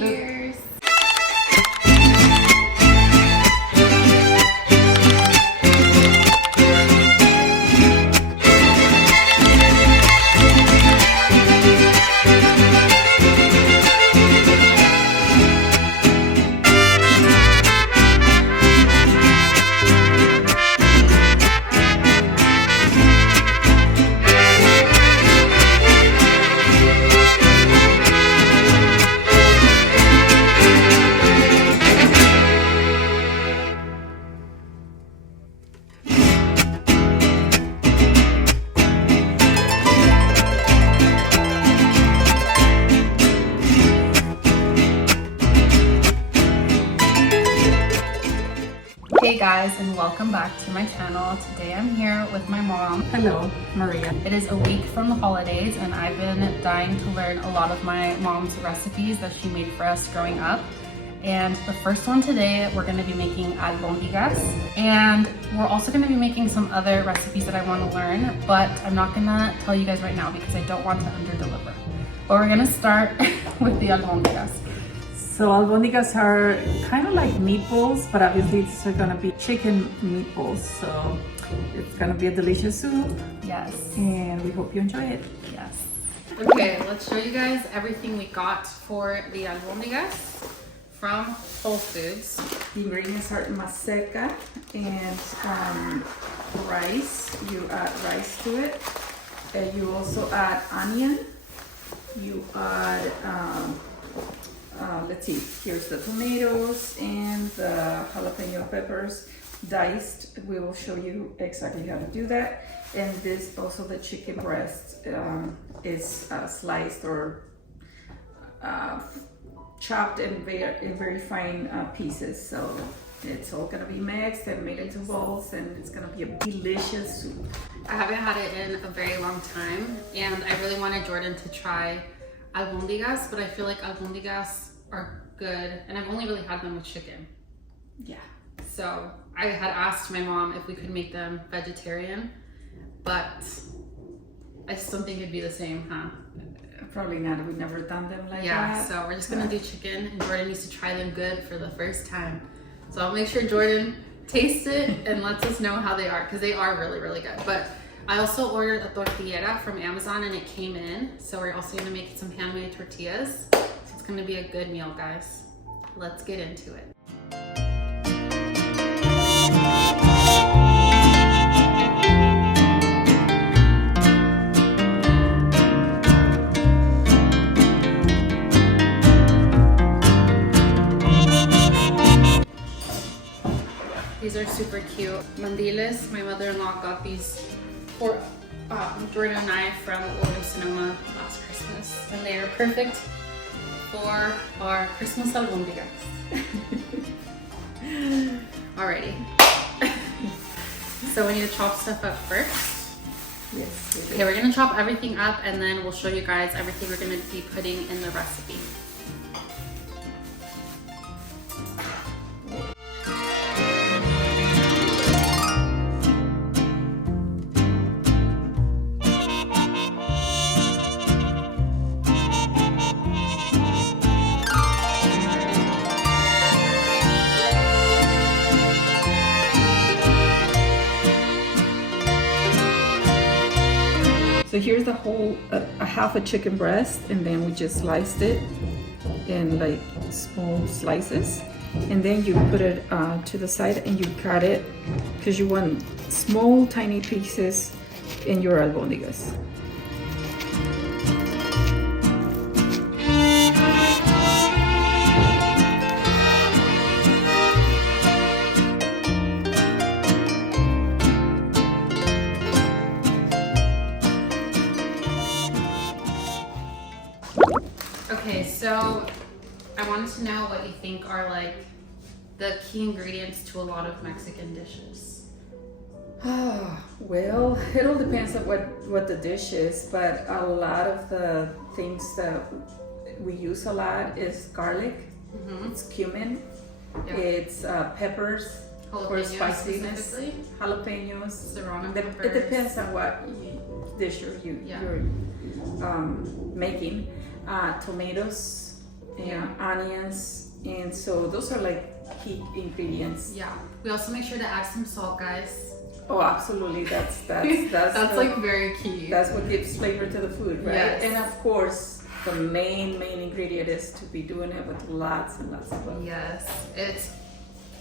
Cheers. Hey guys, and welcome back to my channel. Today I'm here with my mom. Hello, Maria. It is a week from the holidays and I've been dying to learn a lot of my mom's recipes that she made for us growing up. And the first one today, we're gonna be making albondigas. And we're also gonna be making some other recipes that I wanna learn, but I'm not gonna tell you guys right now because I don't want to underdeliver. But we're gonna start with the albondigas. So albondigas are kind of like meatballs, but obviously these are gonna be chicken meatballs. So it's gonna be a delicious soup. Yes. And we hope you enjoy it. Yes. Okay, let's show you guys everything we got for the albondigas from Whole Foods. The ingredients are maseca and rice. You add rice to it. You also add onion. You add let's see, here's the tomatoes and the jalapeno peppers diced. We will show you exactly how to do that. And this also, the chicken breast is sliced or chopped in very fine pieces. So it's all gonna be mixed and made into balls, and it's gonna be a delicious soup. I haven't had it in a very long time, and I really wanted Jordan to try albondigas, but I feel like albondigas are good, and I've only really had them with chicken. Yeah. So I had asked my mom if we could make them vegetarian, but I still think it'd be the same, huh? Probably not. We've never done them like that. Yeah, so we're just gonna do chicken, and Jordan needs to try them good for the first time. So I'll make sure Jordan tastes it and lets us know how they are, because they are really, really good. But I also ordered a tortilla from Amazon and it came in. So we're also gonna make some handmade tortillas. So it's gonna be a good meal, guys. Let's get into it. These are super cute. Mandiles, my mother-in-law got these for Jordan and I from Old Sonoma last Christmas, and they are perfect for our Christmas albondigas. Alrighty. So we need to chop stuff up first. Yes. Okay, we're gonna chop everything up and then we'll show you guys everything we're gonna be putting in the recipe. So here's the whole, a half a chicken breast, and then we just sliced it in like small slices. And then you put it to the side and you cut it because you want small, tiny pieces in your albondigas. Okay, so I wanted to know what you think are like the key ingredients to a lot of Mexican dishes. Well, it all depends on what the dish is, but a lot of the things that we use a lot is garlic, it's cumin, it's peppers for spiciness, jalapenos, serrano it peppers. depends on what dish you're making. Tomatoes and onions, and so those are like key ingredients. Yeah. We also make sure to add some salt, guys. Oh, absolutely. That's That's like very key. That's what gives flavor to the food, right? Yes. And of course, the main ingredient is to be doing it with lots and lots of love. Yes.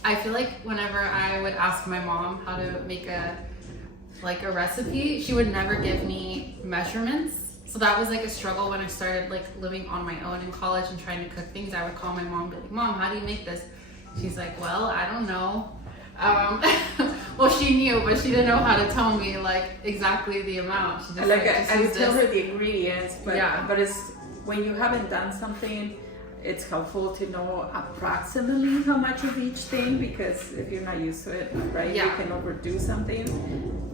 I feel like whenever I would ask my mom how to make a recipe, she would never give me measurements. So that was like a struggle when I started like living on my own in college and trying to cook things. I would call my mom and be like, Mom, how do you make this? She's like, well, I don't know. Well, she knew, but she didn't know how to tell me like exactly the amount. She just I would tell her the ingredients, but yeah. But it's when you haven't done something, it's helpful to know approximately how much of each thing, because if you're not used to it, right, yeah. you can overdo something.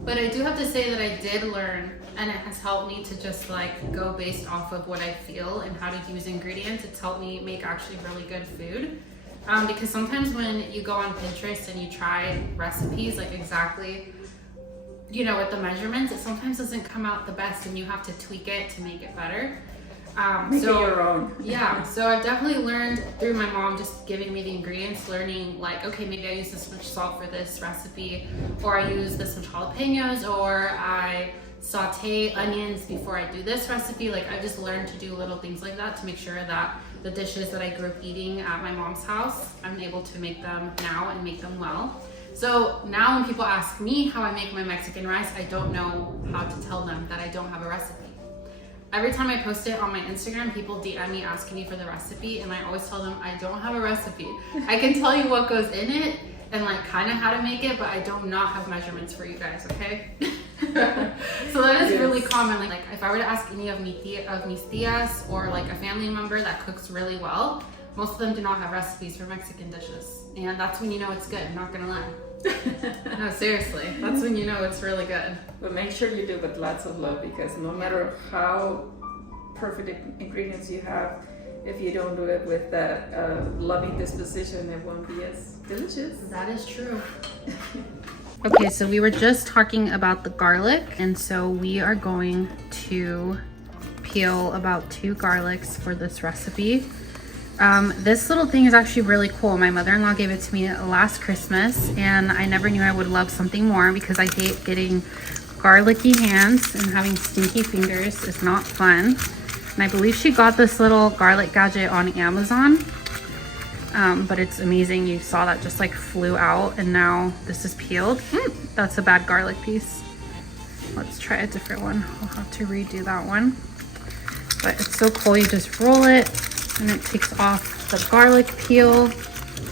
But I do have to say that I did learn, and it has helped me to just like go based off of what I feel and how to use ingredients. It's helped me make actually really good food. Because sometimes when you go on Pinterest and you try recipes like exactly, you know, with the measurements, it sometimes doesn't come out the best and you have to tweak it to make it better. Make it your own. Yeah, so I've definitely learned through my mom just giving me the ingredients, learning like, okay, maybe I use this much salt for this recipe, or I use this much jalapenos, or I saute onions before I do this recipe. Like I just learned to do little things like that to make sure that the dishes that I grew up eating at my mom's house, I'm able to make them now and make them well. So now when people ask me how I make my Mexican rice, I don't know how to tell them that I don't have a recipe. Every time I post it on my Instagram, people DM me asking me for the recipe, and I always tell them I don't have a recipe. I can tell you what goes in it and like kind of how to make it, but I do not have measurements for you guys, okay? So that is really common. Like if I were to ask any of mis tias or like a family member that cooks really well, most of them do not have recipes for Mexican dishes. And that's when you know it's good, I'm not gonna lie. No, seriously, that's when you know it's really good. But make sure you do it with lots of love, because no matter how perfect ingredients you have, if you don't do it with that loving disposition, it won't be as delicious. That is true. Okay, so we were just talking about the garlic, and so we are going to peel about 2 garlics for this recipe. This little thing is actually really cool. My mother-in-law gave it to me last Christmas, and I never knew I would love something more because I hate getting garlicky hands, and having stinky fingers is not fun. And I believe she got this little garlic gadget on Amazon, but it's amazing. You saw that just like flew out, and now this is peeled. That's a bad garlic piece. Let's try a different one. We'll have to redo that one. But it's so cool. You just roll it, and it takes off the garlic peel.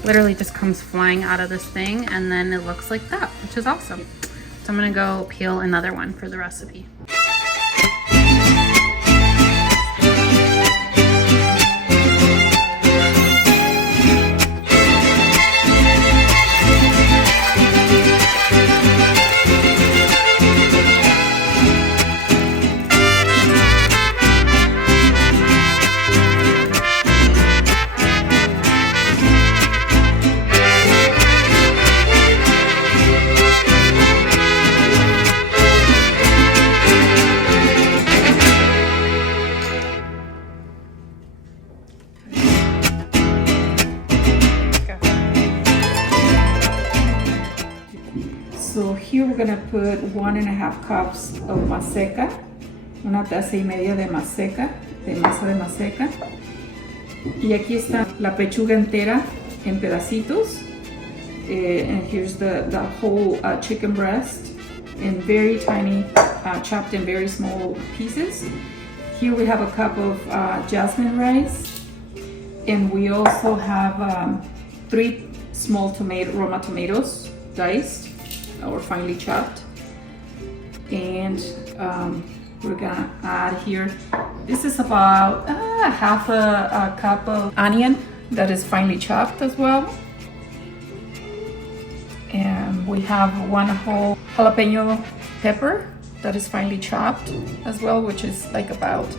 Literally just comes flying out of this thing, and then it looks like that, which is awesome. So I'm gonna go peel another one for the recipe. So here we're gonna put 1.5 cups of maseca, una taza y media de maseca, de masa de maseca. Y aquí está la pechuga entera en pedacitos. And here's the whole chicken breast in very tiny, chopped in very small pieces. Here we have a cup of jasmine rice. And we also have 3 small Roma tomatoes, diced or finely chopped. And we're gonna add here, this is about half a cup of onion that is finely chopped as well. And we have 1 whole jalapeno pepper that is finely chopped as well, which is like about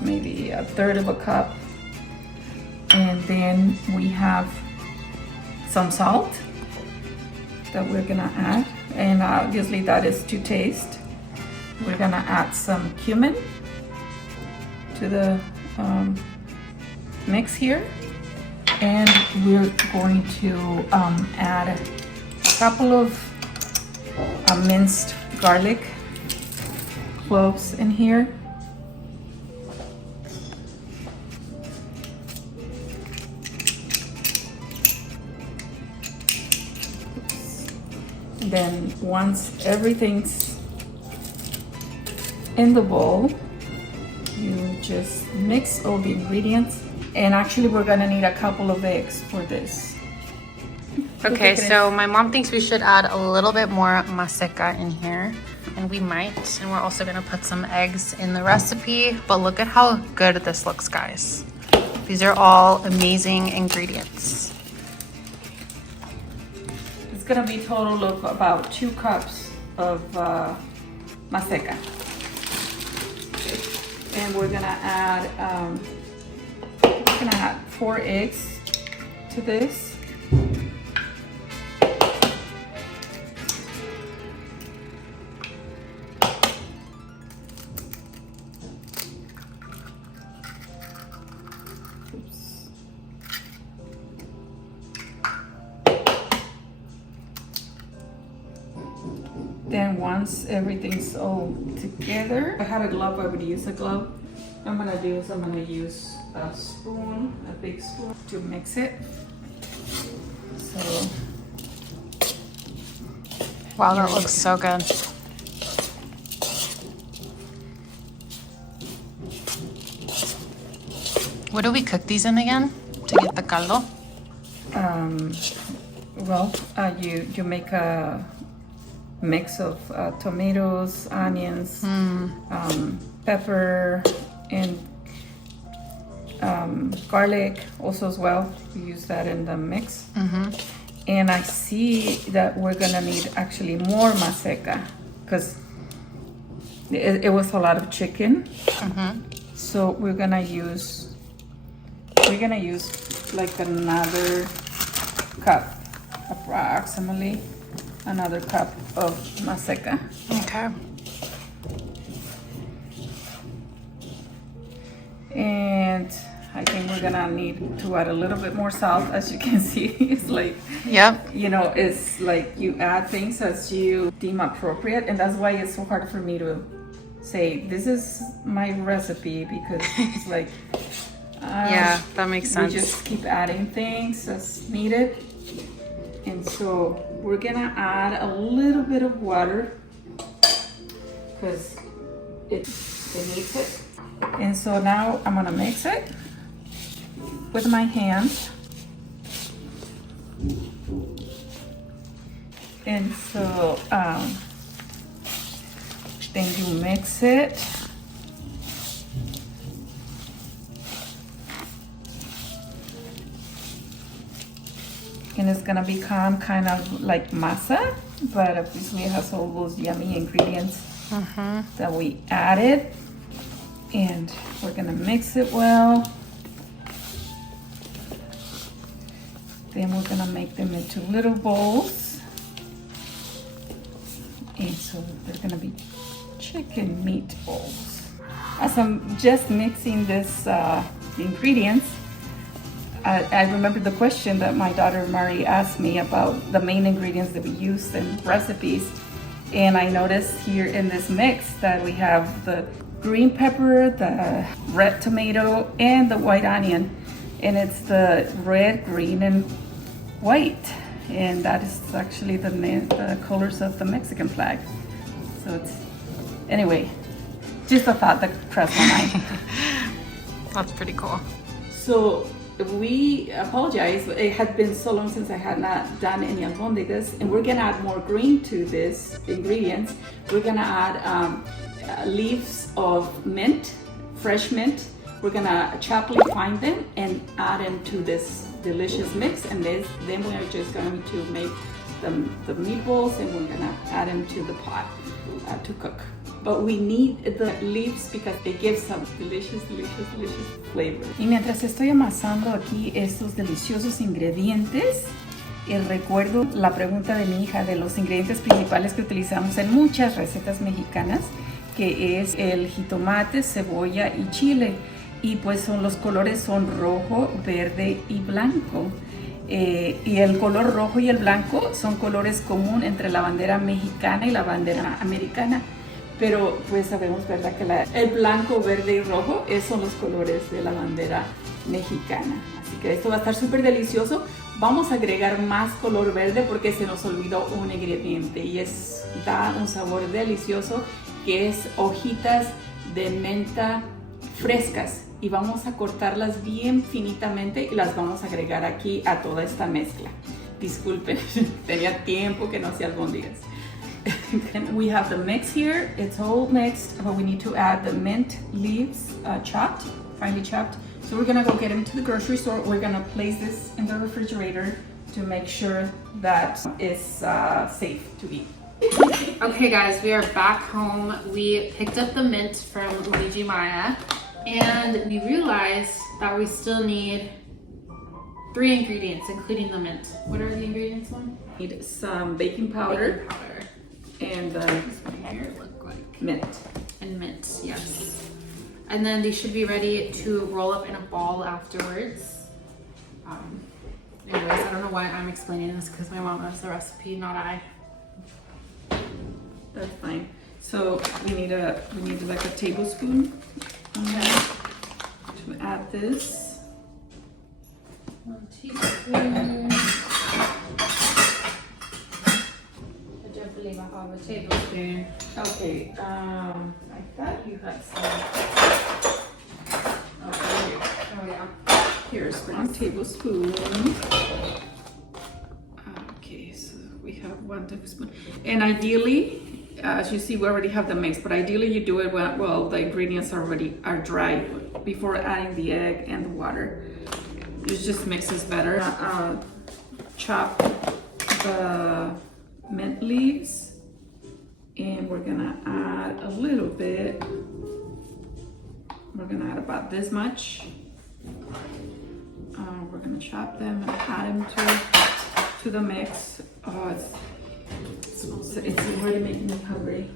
maybe 1/3 of a cup. And then we have some salt that we're gonna add, and obviously that is to taste. We're gonna add some cumin to the mix here. And we're going to add a couple of minced garlic cloves in here. Then once everything's in the bowl, you just mix all the ingredients. And actually we're gonna need a couple of eggs for this. Okay, so my mom thinks we should add a little bit more maseca in here, and we might. And we're also gonna put some eggs in the recipe, but look at how good this looks, guys. These are all amazing ingredients. It's gonna be a total of about 2 cups of maseca. And we're gonna add 4 eggs to this. Then once everything's all together, I had a glove, I would use a glove. I'm gonna use a spoon, a big spoon to mix it. So. Wow, that looks so good. What do we cook these in again to get the caldo? You make a mix of tomatoes, onions, pepper, and garlic also as well. We use that in the mix. And I see that we're gonna need actually more maseca because it was a lot of chicken. So we're gonna use like another cup, approximately another cup of maseca. Okay. And I think we're gonna need to add a little bit more salt. As you can see, it's like, yep. You know, it's like you add things as you deem appropriate, and that's why it's so hard for me to say this is my recipe, because it's like yeah, that makes sense. We just keep adding things as needed. And so we're gonna add a little bit of water because it needs it. And so now I'm gonna mix it with my hands. And so then you mix it. And it's gonna become kind of like masa, but obviously it has all those yummy ingredients that we added. And we're gonna mix it well. Then we're gonna make them into little bowls. And so they're gonna be chicken meatballs. As I'm just mixing this the ingredients, I remember the question that my daughter Mari asked me about the main ingredients that we use in recipes. And I noticed here in this mix that we have the green pepper, the red tomato, and the white onion. And it's the red, green, and white. And that is actually the colors of the Mexican flag. So it's, anyway, just a thought that crossed my mind. That's pretty cool. So we apologize, it had been so long since I had not done any albondigas, and we're gonna add more green to this ingredients. We're gonna add leaves of mint, fresh mint. We're gonna choply fine them and add them to this delicious mix, and then we're just going to make the meatballs, and we're gonna add them to the pot to cook. But we need the leaves because they give some delicious flavor. Y mientras estoy amasando aquí estos deliciosos ingredientes, recuerdo la pregunta de mi hija de los ingredientes principales que utilizamos en muchas recetas mexicanas, que es el jitomate, cebolla y chile. y pues los colores son rojo, verde y blanco. Y el color rojo y el blanco son colores comunes entre la bandera mexicana y la bandera americana. Pero pues sabemos, ¿verdad?, que el blanco, verde y rojo son los colores de la bandera mexicana. Así que esto va a estar súper delicioso. Vamos a agregar más color verde porque se nos olvidó un ingrediente y da un sabor delicioso, que es hojitas de menta frescas, y vamos a cortarlas bien finitamente y las vamos a agregar aquí a toda esta mezcla. Disculpen, tenía tiempo que no hacía albóndigas. And we have the mix here. It's all mixed, but we need to add the mint leaves, chopped, finely chopped. So we're gonna go get them to the grocery store. We're gonna place this in the refrigerator to make sure that it's safe to eat. Okay guys, we are back home. We picked up the mint from Luigi Maya, and we realized that we still need 3 ingredients, including the mint. What are the ingredients, Mom? Need some baking powder, and this one here look like mint. And mint, yes. And then they should be ready to roll up in a ball afterwards. Anyways, I don't know why I'm explaining this, because my mom has the recipe, not I. That's fine. So we need like a tablespoon to add this. 1 teaspoon. I don't believe I have a tablespoon. Okay, I thought you had some. Okay, Oh yeah. here's 1 tablespoon. Okay, so we have 1 tablespoon. And ideally, as you see, we already have the mix, but ideally you do it while the ingredients are dry, before adding the egg and the water. It just mixes better. Chop the mint leaves, and we're gonna add a little bit. We're gonna add about this much. We're gonna chop them and add them to the mix. Oh, it's already making me hungry.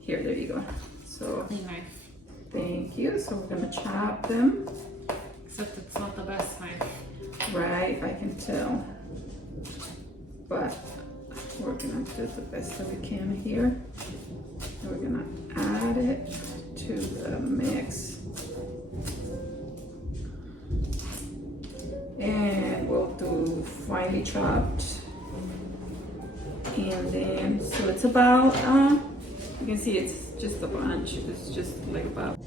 Here, there you go. So, Clean knife. thank you. So we're gonna chop them. Except it's not the best knife. Right, I can tell. But we're gonna do the best that we can here. We're gonna add it to the mix. And we'll do finely chopped. And then, so it's about, you can see it's just a bunch. It's just like about.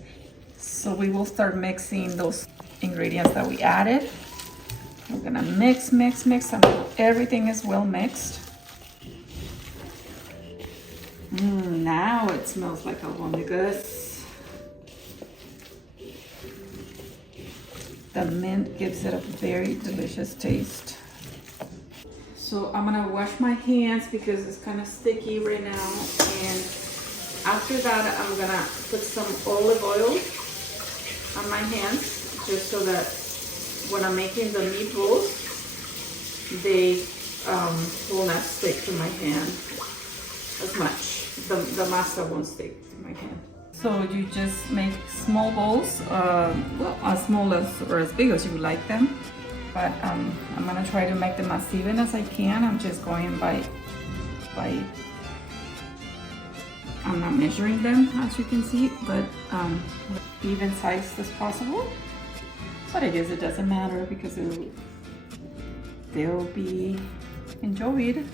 So we will start mixing those ingredients that we added. We're gonna mix until everything is well mixed. Now it smells like albondigas. The mint gives it a very delicious taste. So I'm gonna wash my hands because it's kind of sticky right now. And after that, I'm gonna put some olive oil on my hands, just so that when I'm making the meatballs, they will not stick to my hand as much. The masa won't stick to my hand. So you just make small balls, well, as small as or as big as you like them. But I'm gonna try to make them as even as I can. I'm just going by I'm not measuring them, as you can see, but even sized as possible. But I guess it doesn't matter because they'll be enjoyed.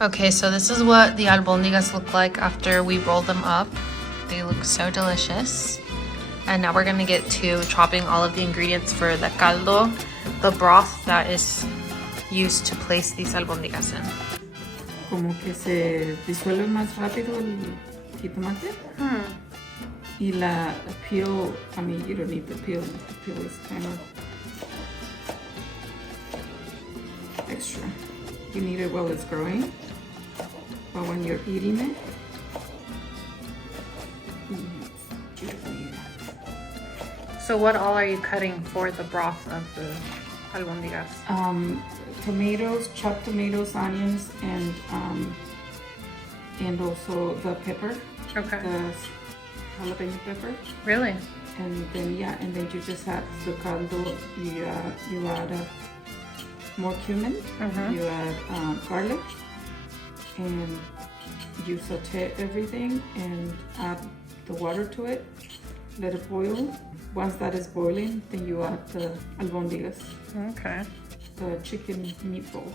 Okay, so this is what the albondigas look like after we roll them up. They look so delicious. And now we're gonna get to chopping all of the ingredients for the caldo, the broth that is used to place these albondigas in. Como que se disuelve más rápido el jitomate. Y la peel, I mean, you don't need the peel. The peel is kind of extra. You need it while it's growing. but when you're eating it, So what all are you cutting for the broth of the albondigas? Tomatoes, chopped tomatoes, onions, and also the pepper. Okay. The jalapeno pepper. Really? And then and then you just add the caldo. You add more cumin. You add garlic, and you saute everything and add the water to it. Let it boil. Once that is boiling, then you add the albondigas. Okay. The chicken meatballs,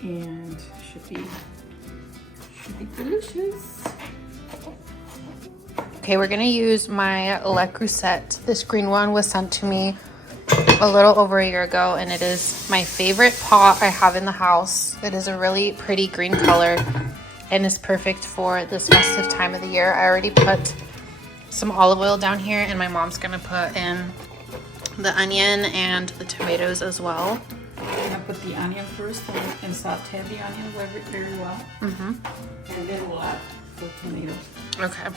and should be delicious. Okay, we're gonna use my Le Creuset. This green one was sent to me a little over a year ago, and it is my favorite pot I have in the house. It is a really pretty green color and is perfect for this festive time of the year. I already put some olive oil down here, and my mom's gonna put in the onion and the tomatoes as well. I'm gonna put the onion first and saute the onion very well. And then we'll add the tomatoes. Okay.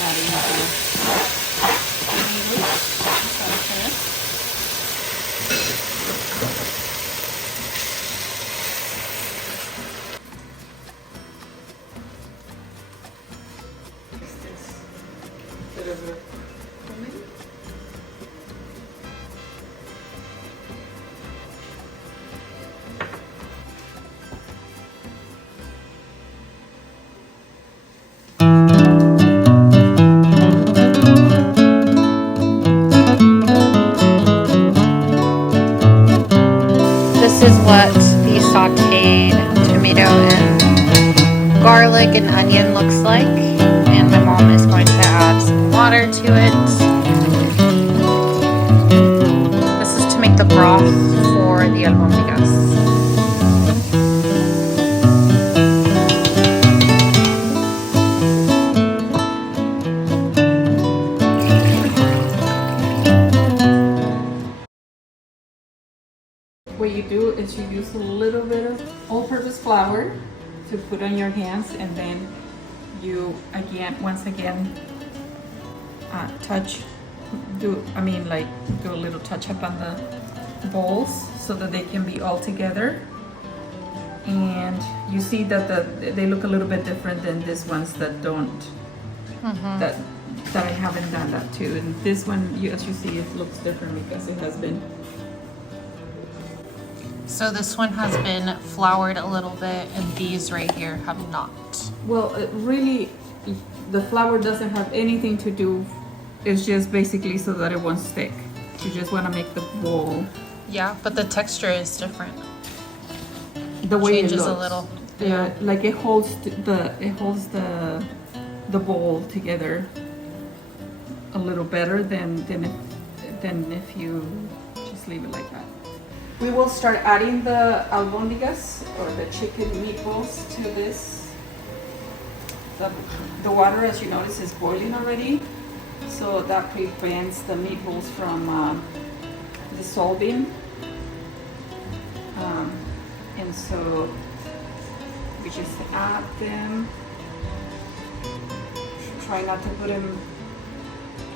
Adding the This is what the sauteed tomato and garlic and onion looks like, and my mom is going to add some water to it. This is to make the broth for the albondigas. What you do is you use a little bit of all-purpose flour to put on your hands, and then you once again do a little touch up on the bowls so that they can be all together. And you see that they look a little bit different than these ones that don't. That I haven't done that too. And this one, as you see, it looks different because it has been. So this one has been floured a little bit, and these right here have not. Well, really, the flour doesn't have anything to do. It's just basically so that it won't stick. You just want to make the bowl. Yeah, but the texture is different. The way changes it looks. a little. Yeah, like it holds the bowl together a little better than if you just leave it like that. We will start adding the albondigas or the chicken meatballs to this. The water, as you notice, is boiling already, so that prevents the meatballs from dissolving. And so we just add them. Try not to put them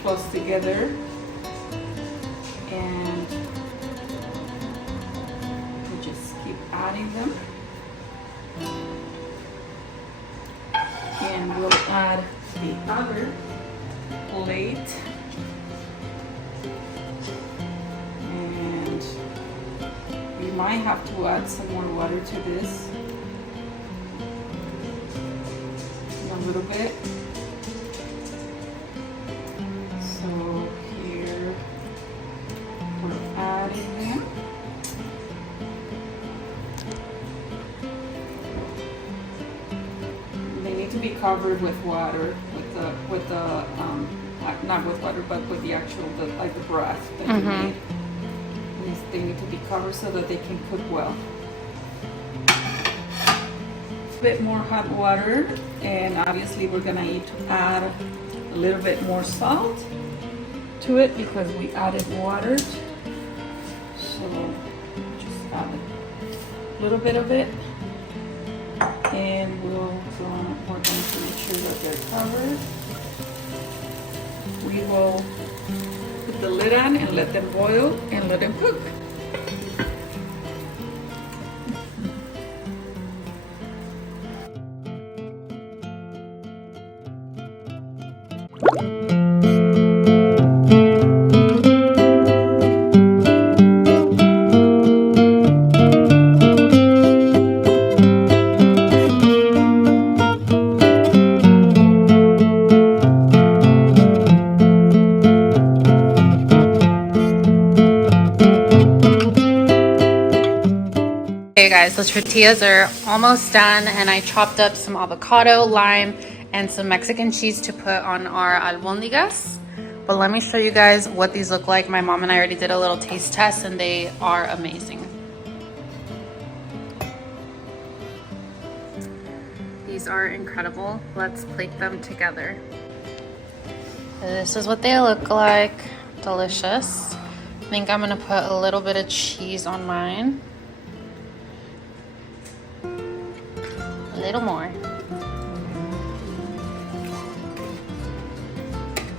close together, and adding them, and we'll add the other plate, and we might have to add some more water to this, a little bit. So here we're adding them. To be covered with water, not with water, but with the actual, the broth that you made. They need to be covered so that they can cook well. bit more hot water, and obviously we're gonna need to add a little bit more salt to it because we added water. So just add a little bit of it, and we're going to make sure that they're covered. We will put the lid on and let them boil and let them cook. Okay guys, the tortillas are almost done, and I chopped up some avocado, lime, and some Mexican cheese to put on our albondigas. But let me show you guys what these look like. My mom and I already did a little taste test and they are amazing. These are incredible. Let's plate them together. This is what they look like. Delicious. I think I'm gonna put a little bit of cheese on mine. A little more.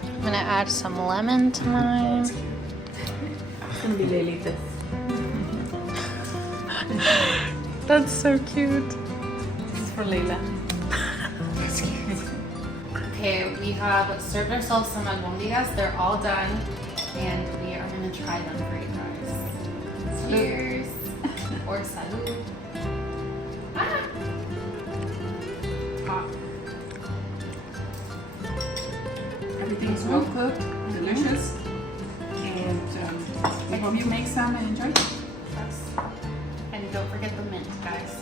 I'm gonna add some lemon to mine. It's gonna be Lelitas. That's so cute. This is for Leila. That's cute. Okay, we have served ourselves some albondigas. They're all done, and we are gonna try them for you guys. Cheers. Or salud. Ah. Hot. Everything's well cooked, delicious, and I hope you make some and enjoy it. Yes. And don't forget the mint, guys.